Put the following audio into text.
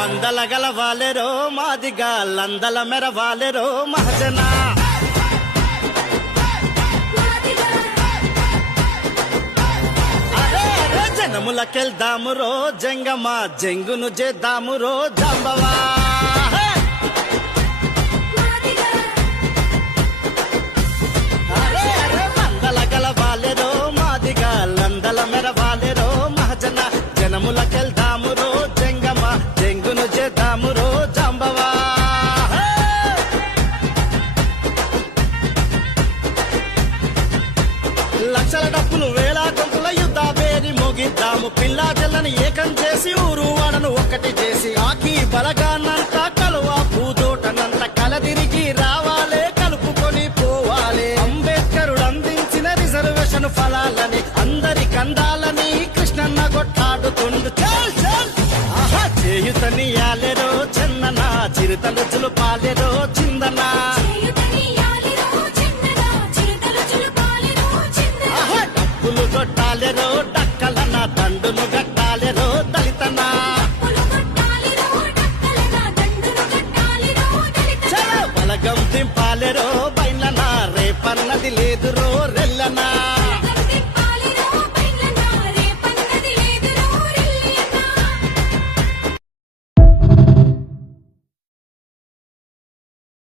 మందల గలవాలెరో మాదిగా లందల మెరవాలెరో మహజనా జనములకెళ్దాము రో జంగమ్మ జంగును చేద్దాము రో జాంబవా మందల గలవాలెరో మాదిగా లందల మెరవాలెరో మహజన జనములకెళ్దాము రో జంగమ్మ జంగును చేద్దాము రో జాంబవా లక్షల డబ్బులు వేల కొంతుల యుద్ధాబేరి మోగిద్దాము పిల్లా జల్లని ఏకం చేసి ఊరు వాడను ఒక్కటి చేసి కాకి బలగానంత కలువ పూదోటనంత కలదిరిగి రావాలే కలుపుకొని పోవాలే అంబేద్కరుడు అందించిన రిజర్వేషన్ ఫలాలని అందరి కందాలని కృష్ణన్న కొట్టాడుతుండు చల్ చల్ ఆహా చేయుతనియాలెరో చెన్నన చిరుతలు చులుపాలెరో చిందనా కొట్టాలెరో డక్కలన దండును గట్టాలెరో దళితనా చలో బలగం దింపాలెరో